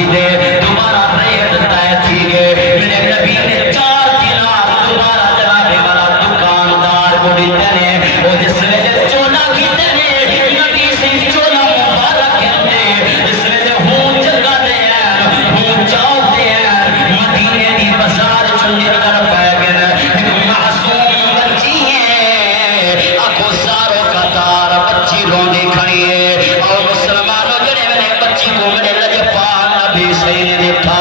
की दे दोबारा रेट तय थी गए मेरे नबी ने 4 दिनार दोबारा जनाबे वाला दुकानदार को दिते ने और जिस वेले चोला की दे नबी से चोला मुबारक कहते जिस वेले हूं जगह दे हूं जाओ दे मदीने दी बाजार चुंगी कर पै गए एक मासूम बच्ची है आंखों सारों कतार बच्ची रोंदी खड़ी है और मुसलमानों जड़े वेले बच्ची को मेरे लजपाल नबी सही ने देखा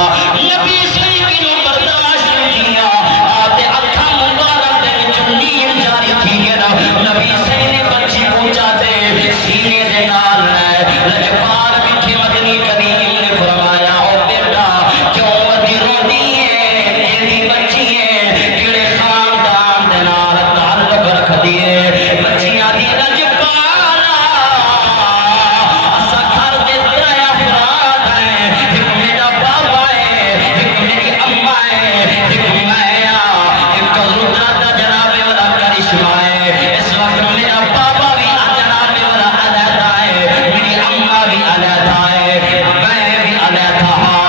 नबी सही की नु बर्दाश्त किया आते अखा मुबारक दे विच नीर जारी थी गया नबी सही ने बच्ची पहुंचाते सीने दे नाल लजपाल पीछे मदनी करीम ने फरमाया ओ बेटा क्यों मदी रोंदी है तेरी बच्ची है किड़े खानदान दे नाल ताल्लुक रखदी है बच्चियां दी लजपाला असा घर दे तेरा अफराद है एक मेरा बाबा है एक मेरी अम्मा है एक मैं एक रुद्रा दा जनाबे वाला करिश्मा है इस वक्त मेरा बाबा भी जनाबे वाला अलहदा है मेरी अम्मा भी अलहदा है मैं भी अलहदा हाँ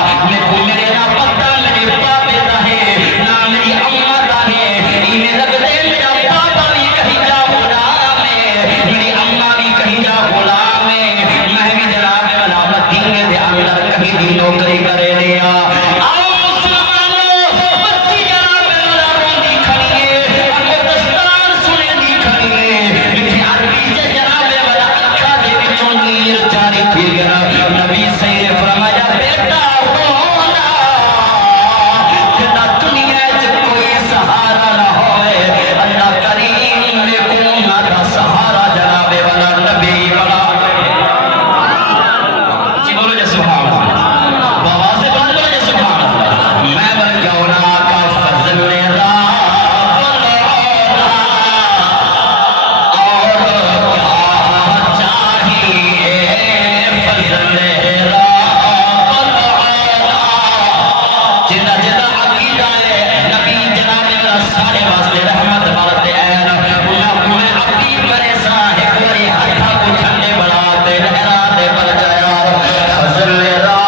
मेरे ना पता मेरे बाबे दा है ना मेरी अम्मा दा है इन्हें लगदे मेरा बाबा भी कहीं जा गुलाम है मेरी अम्मा भी कहीं जा गुलाम है मैं भी जनाबे वाला मदीने दे अंदर कहीं दी नौकरी करे लिया आओ मुसलमानों बच्ची जनाबे वाला रोंदी खड़ी है अगो दस्तार सुने दी खड़ी है लिखी अरबी च जनाबे वाला अखा दे विचों नीर जारी थी गया नबी सही ने फरमाया बेटा रोना जिन्ना दुनिया च कोई सहारा ना होए अल्लाह करीम ने उम्मा दा सहारा जनाबे वाला नबी वाला जी बोलो जय सुभान अल्लाह बाबा से बात बोलो जय सुभान अल्लाह मैं बन जाऊं ना का फजल मेरा और क्या चाहिए फजल मेरा जिंदा जिंदा अकीदा है नबी जनाबे वाला सारे वास्ते रहमत बरते ऐन उन्हें अपनी करे साहिब वरी हथा को ठंडे बड़ा दे लहरा दे पर जाया फजल मेरा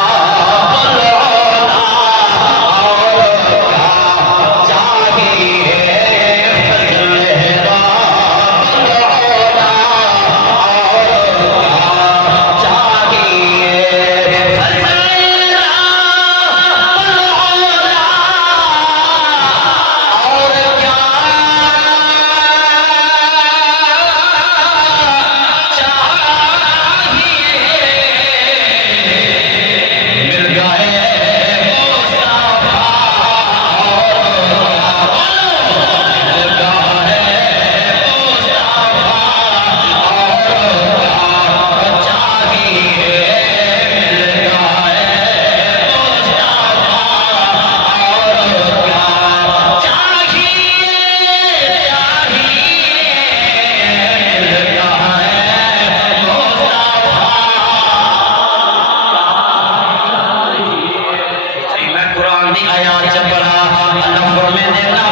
आयात च पढ़ा अल्लाह फरमाते ना